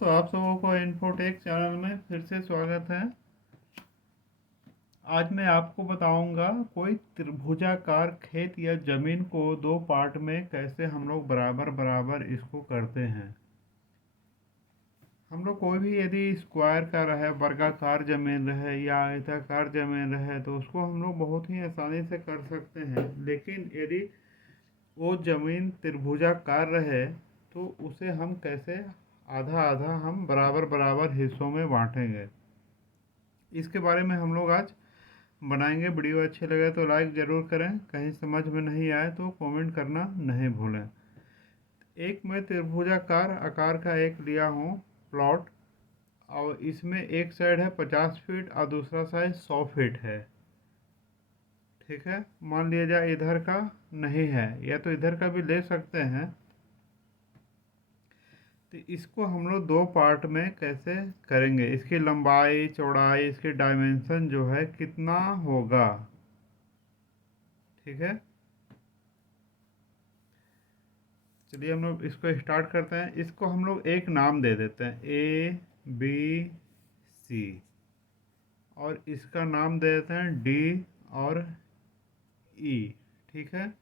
तो आप सबों को इन्फोटेक चैनल में फिर से स्वागत है। आज मैं आपको बताऊंगा कोई त्रिभुजाकार खेत या ज़मीन को दो पार्ट में कैसे हम लोग बराबर बराबर इसको करते हैं। हम लोग कोई भी यदि स्क्वायर का रहे, वर्गाकार ज़मीन रहे या आयताकार ज़मीन रहे तो उसको हम लोग बहुत ही आसानी से कर सकते हैं। लेकिन यदि वो ज़मीन त्रिभुजाकार रहे तो उसे हम कैसे आधा आधा हम बराबर बराबर हिस्सों में बांटेंगे, इसके बारे में हम लोग आज बनाएंगे। वीडियो अच्छे लगे तो लाइक ज़रूर करें, कहीं समझ में नहीं आए तो कमेंट करना नहीं भूलें। एक मैं त्रिभुजाकार आकार का एक लिया हूँ प्लॉट, और इसमें एक साइड है 50 फीट और दूसरा साइड 100 फीट है। ठीक है, मान लिया जाए इधर का नहीं है, या तो इधर का भी ले सकते हैं। तो इसको हम लोग दो पार्ट में कैसे करेंगे, इसकी लंबाई चौड़ाई इसकी डायमेंशन जो है कितना होगा। ठीक है, चलिए हम लोग इसको स्टार्ट करते हैं। इसको हम लोग एक नाम दे देते हैं ABC, और इसका नाम दे देते हैं D और E। ठीक है,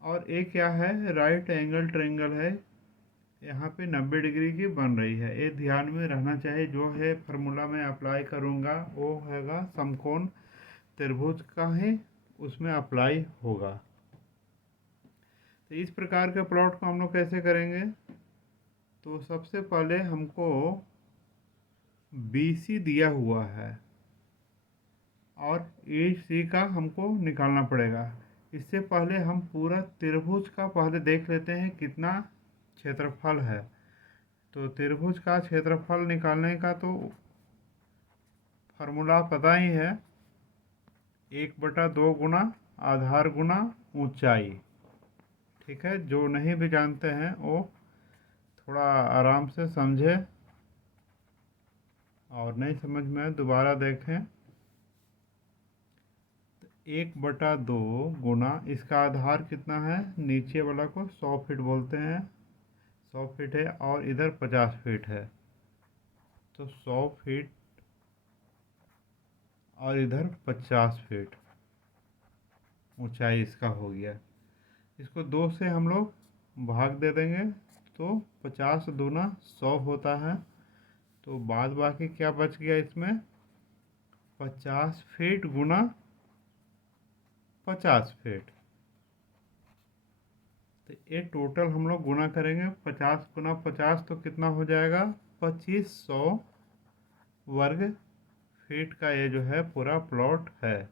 और ए क्या है, राइट एंगल ट्रायंगल है, यहाँ पे 90 डिग्री की बन रही है। ये ध्यान में रहना चाहिए। जो है फार्मूला मैं अप्लाई करूँगा वो हैगा समकोण त्रिभुज का ही उसमें अप्लाई होगा। तो इस प्रकार के प्लॉट को हम लोग कैसे करेंगे, तो सबसे पहले हमको BC दिया हुआ है और AC का हमको निकालना पड़ेगा। इससे पहले हम पूरा त्रिभुज का पहले देख लेते हैं कितना क्षेत्रफल है। तो त्रिभुज का क्षेत्रफल निकालने का तो फार्मूला पता ही है, 1/2 गुना आधार गुना ऊंचाई। ठीक है, जो नहीं भी जानते हैं वो थोड़ा आराम से समझे, और नहीं समझ में दोबारा देखें। 1/2 गुना इसका आधार कितना है, नीचे वाला को 100 फीट बोलते हैं, 100 फीट है, और इधर 50 फीट है। तो 100 फीट और इधर 50 फीट ऊंचाई इसका हो गया। इसको 2 से हम लोग भाग दे देंगे तो 50 दूना 100 होता है। तो बाद बाकी क्या बच गया इसमें, 50 फीट गुना 50 फीट। तो ये टोटल हम लोग गुना करेंगे, 50 गुना 50 तो कितना हो जाएगा, 2500 वर्ग फीट का ये जो है पूरा प्लॉट है।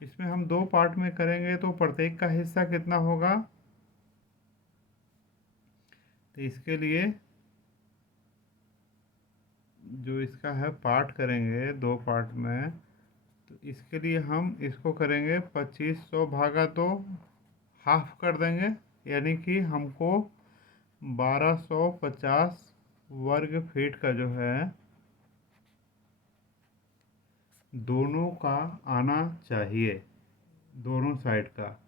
इसमें हम दो पार्ट में करेंगे तो प्रत्येक का हिस्सा कितना होगा। तो इसके लिए जो इसका है पार्ट करेंगे दो पार्ट में, तो इसके लिए हम इसको करेंगे 2500 भागा तो हाफ कर देंगे, यानी कि हमको 1250 वर्ग फीट का जो है दोनों का आना चाहिए, दोनों साइड का।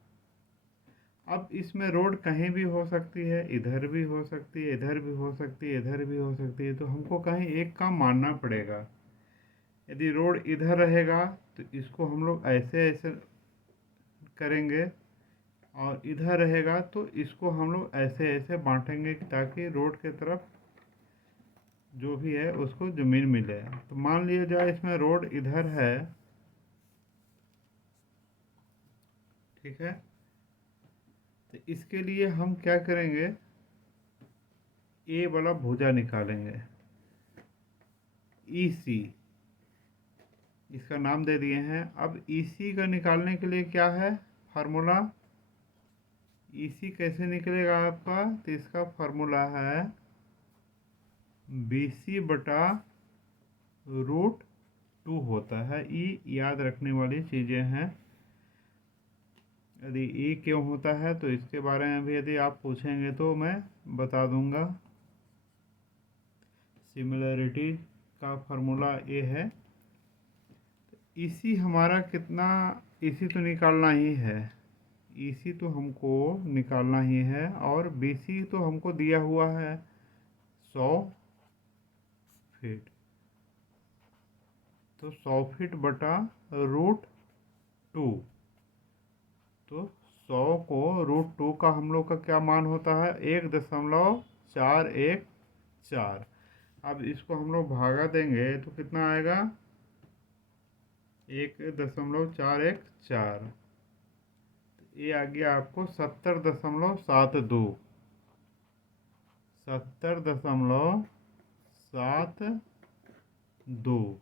अब इसमें रोड कहीं भी हो सकती है, इधर भी हो सकती है, इधर भी हो सकती है, इधर भी हो सकती है, तो हमको कहीं एक का मानना पड़ेगा। यदि रोड इधर रहेगा तो इसको हम लोग ऐसे ऐसे करेंगे, और इधर रहेगा तो इसको हम लोग ऐसे ऐसे बांटेंगे ताकि रोड के तरफ जो भी है उसको ज़मीन मिले। तो मान लिया जाए इसमें रोड इधर है, ठीक है, तो इसके लिए हम क्या करेंगे, ए वाला भुजा निकालेंगे, EC इसका नाम दे दिए हैं। अब EC का निकालने के लिए क्या है फार्मूला, EC कैसे निकलेगा आपका, तो इसका फार्मूला है BC/√2 होता है। E याद रखने वाली चीज़ें हैं। यदि E क्यों होता है तो इसके बारे में भी यदि आप पूछेंगे तो मैं बता दूंगा। सिमिलरिटी का फार्मूला ये है। EC हमारा कितना, EC तो निकालना ही है, EC तो हमको निकालना ही है, और BC तो हमको दिया हुआ है 100 फीट। तो 100 फीट बटा √2। तो 100 को √2 का हम लोग का क्या मान होता है? 1.414। अब इसको हम लोग भागा देंगे तो कितना आएगा? 1.414। ये आ गया आपको 70.72। 70.72।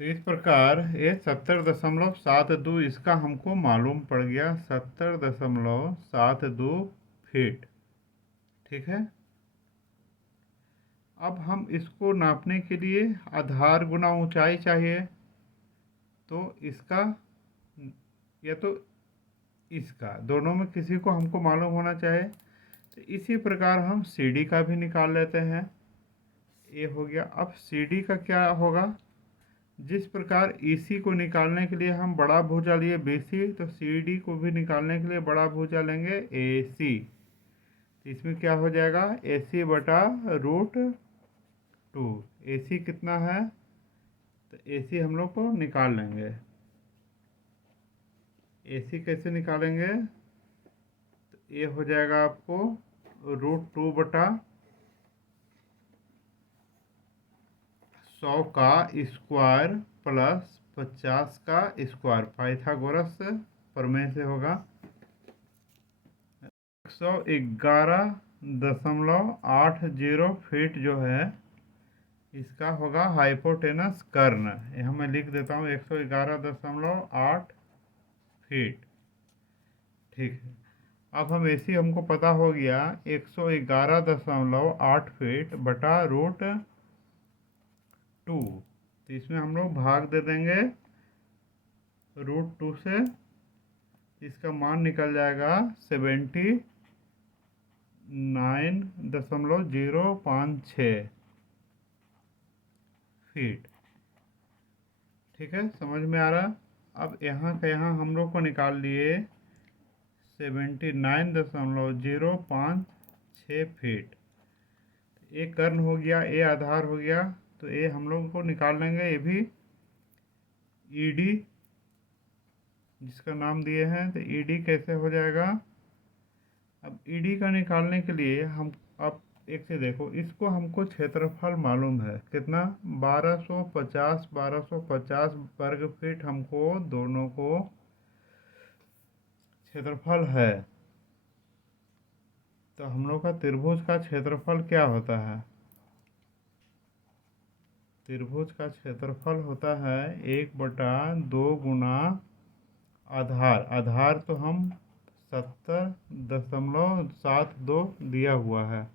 तो इस प्रकार ये 70.72 इसका हमको मालूम पड़ गया, 70.72 फीट। ठीक है। अब हम इसको नापने के लिए आधार गुना ऊंचाई चाहिए। तो इसका या तो इसका, दोनों में किसी को हमको मालूम होना चाहिए। तो इसी प्रकार हम CD का भी निकाल लेते हैं। ये हो गया। अब CD का क्या होगा? जिस प्रकार EC को निकालने के लिए हम बड़ा भुजा लिए BC, तो CD को भी निकालने के लिए बड़ा भुजा लेंगे AC। इसमें क्या हो जाएगा? AC बटा √2। AC कितना है? तो AC हम लोग को निकाल लेंगे। AC कैसे निकालेंगे? तो ये हो जाएगा आपको √2 बटा 100 का स्क्वायर प्लस 50 का स्क्वायर। पाइथागोरस प्रमेय से होगा। 111.80 फीट जो है इसका होगा हाइपोटेनस कर्ण। यहाँ मैं लिख देता हूँ 111.8 फीट। ठीक है। अब हम ऐसी हमको पता हो गया 111.8 फीट बटा √2। तो इसमें हम लोग भाग दे देंगे √2 से। इसका मान निकल जाएगा 79.056 फीट। ठीक है, समझ में आ रहा? अब यहाँ का यहाँ हम लोग को निकाल लिए 79.056 फीट। ये कर्ण हो गया, ये आधार हो गया। तो ये हम लोग को निकाल लेंगे। ये भी ED जिसका नाम दिए हैं, तो ED कैसे हो जाएगा? अब ED का निकालने के लिए हम अब एक से देखो, इसको हमको क्षेत्रफल मालूम है कितना? 1250 वर्ग फीट हमको दोनों को क्षेत्रफल है। तो हम लोग का त्रिभुज का क्षेत्रफल क्या होता है? त्रिभुज का क्षेत्रफल होता है 1/2 गुना आधार। आधार तो हम 70.72 दिया हुआ है।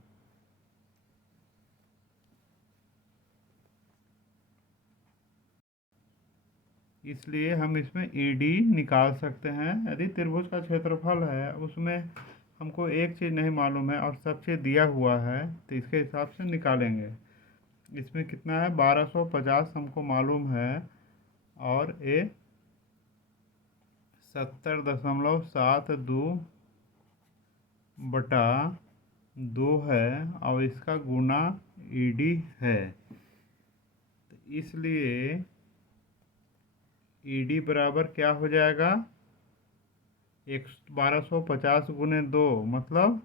इसलिए हम इसमें ED निकाल सकते हैं। यदि त्रिभुज का क्षेत्रफल है उसमें हमको एक चीज़ नहीं मालूम है और सब चीज़ दिया हुआ है, तो इसके हिसाब से निकालेंगे। इसमें कितना है? 1250 हमको मालूम है और ये 70.72 बटा 2 है और इसका गुना ED है। तो इसलिए ED बराबर क्या हो जाएगा? 1250 गुने 2 मतलब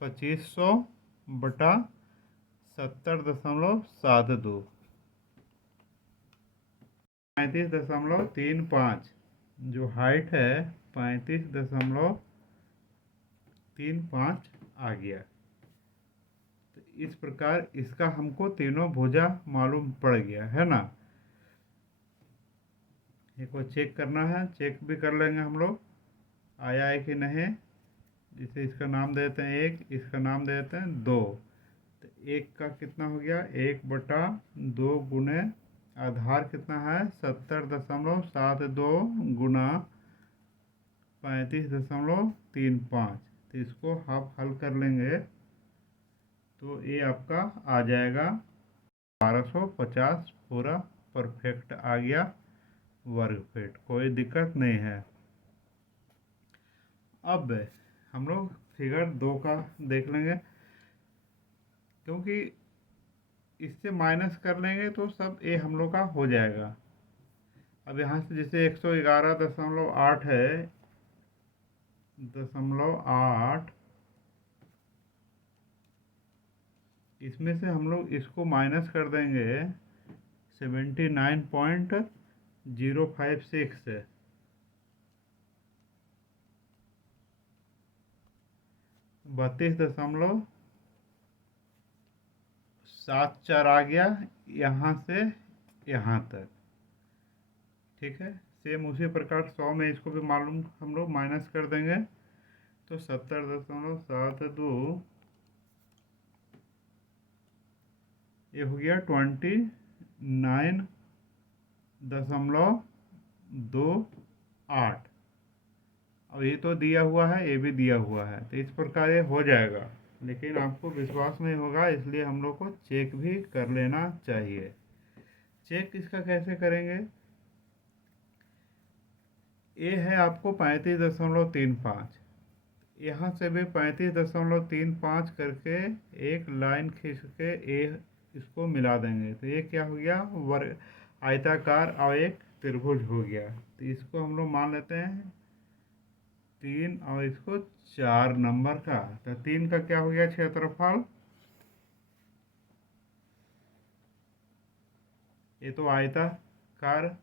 2500 बटा 70.72। 35.35 जो हाइट है 35.35 आ गया। तो इस प्रकार इसका हमको तीनों भुजा मालूम पड़ गया है ना। एक को चेक करना है, चेक भी कर लेंगे हम लोग आया है कि नहीं। जिसे इसका नाम देते हैं 1, इसका नाम देते हैं 2। तो 1 का कितना हो गया? 1/2 गुने आधार कितना है? 70.72 गुना 35.35। तो इसको हाफ हल कर लेंगे तो ये आपका आ जाएगा 1250 पूरा परफेक्ट आ गया वर्ग फीट। कोई दिक्कत नहीं है। अब हम लोग फिगर 2 का देख लेंगे, क्योंकि इससे माइनस कर लेंगे तो सब ए हम लोग का हो जाएगा। अब यहाँ से जैसे 111.8 है, 0.8, इसमें से हम लोग इसको माइनस कर देंगे 79.056 से, 32.74 आ गया यहाँ से यहाँ तक। ठीक है, सेम उसी प्रकार 100 में इसको भी मालूम हम लोग माइनस कर देंगे, तो 70.72, ये हो गया 29.28। अब ये तो दिया हुआ है, ये भी दिया हुआ है, तो इस प्रकार ये हो जाएगा। लेकिन आपको विश्वास नहीं होगा, इसलिए हम लोग को चेक भी कर लेना चाहिए। चेक इसका कैसे करेंगे? ये है आपको 35.35, यहाँ से भी 35.35 करके एक लाइन खींच के ए इसको मिला देंगे, तो ये क्या हो गया, वर्ग आयताकार और एक त्रिभुज हो गया। तो इसको हम लोग मान लेते हैं 3 और इसको 4 नंबर का। तो 3 का क्या हो गया क्षेत्रफल, ये तो आयताकार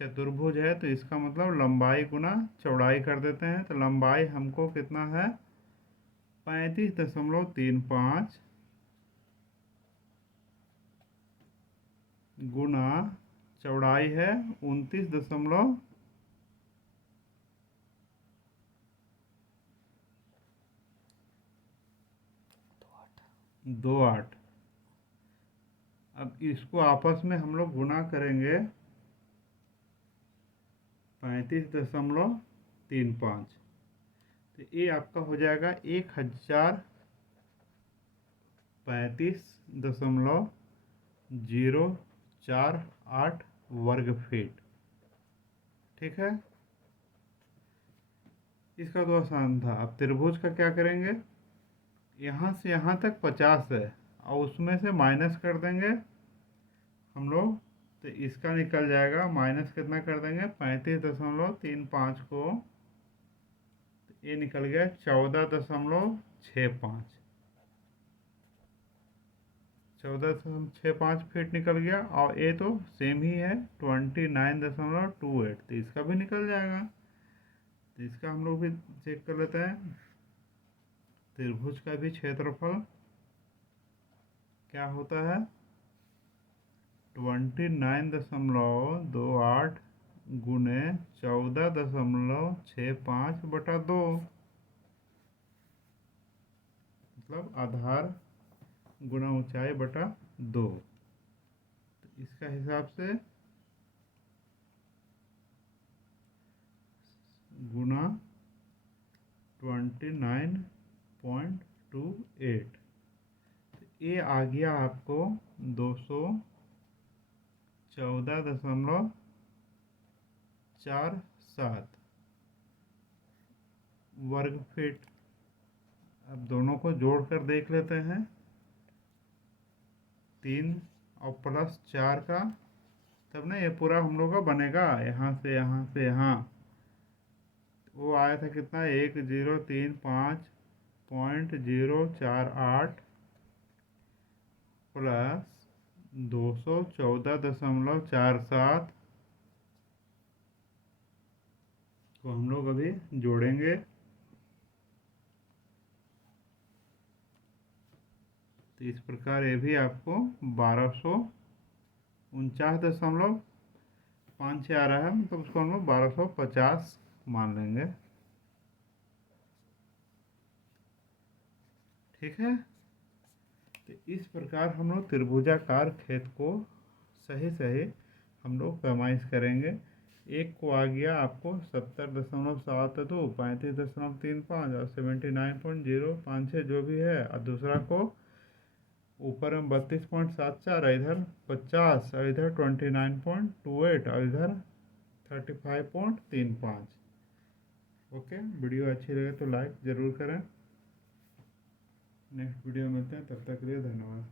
चतुर्भुज है, तो इसका मतलब लंबाई गुना चौड़ाई कर देते हैं। तो लंबाई हमको कितना है, 35.35 गुना चौड़ाई है 29.28। अब इसको आपस में हम लोग गुना करेंगे 35.35, तो ये आपका हो जाएगा 1035.048 वर्ग फीट। ठीक है, इसका तो आसान था। अब त्रिभुज का क्या करेंगे, यहाँ से यहाँ तक 50 है और उसमें से माइनस कर देंगे हम लोग, तो इसका निकल जाएगा, माइनस कितना कर देंगे 35.35 को, तो ये निकल गया 14.65, 14.65 फीट निकल गया। और ये तो सेम ही है 29.28, तो इसका भी निकल जाएगा। तो इसका हम लोग भी चेक कर लेते हैं। त्रिभुज का भी क्षेत्रफल क्या होता है, 29.28 गुने 14.65/2, मतलब आधार गुना ऊंचाई बटा 2। तो इसका हिसाब से गुना 29.28, तो ये आ गया आपको 214.47 वर्ग फीट। अब दोनों को जोड़कर देख लेते हैं, 3 और प्लस 4 का, तब ना ये पूरा हम लोग का बनेगा। यहाँ से यहाँ से यहाँ वो आया था कितना, 1035.048 प्लस 214.47 को हम लोग अभी जोड़ेंगे। तो इस प्रकार ये भी आपको 1249.56 आ रहा है, मतलब उसको हम लोग 1250 मान लेंगे। ठीक है, तो इस प्रकार हम लोग त्रिभुजाकार खेत को सही सही हम लोग पैमाइश करेंगे। एक को आ गया आपको 70.72, 35.35 और 79.056 जो भी है, और दूसरा को ऊपर में 32.74, इधर 50 और इधर 29.28 और इधर 35.35। ओके, वीडियो अच्छी लगे तो लाइक ज़रूर करें। नेक्स्ट वीडियो मिलते हैं, तब तक के लिए धन्यवाद।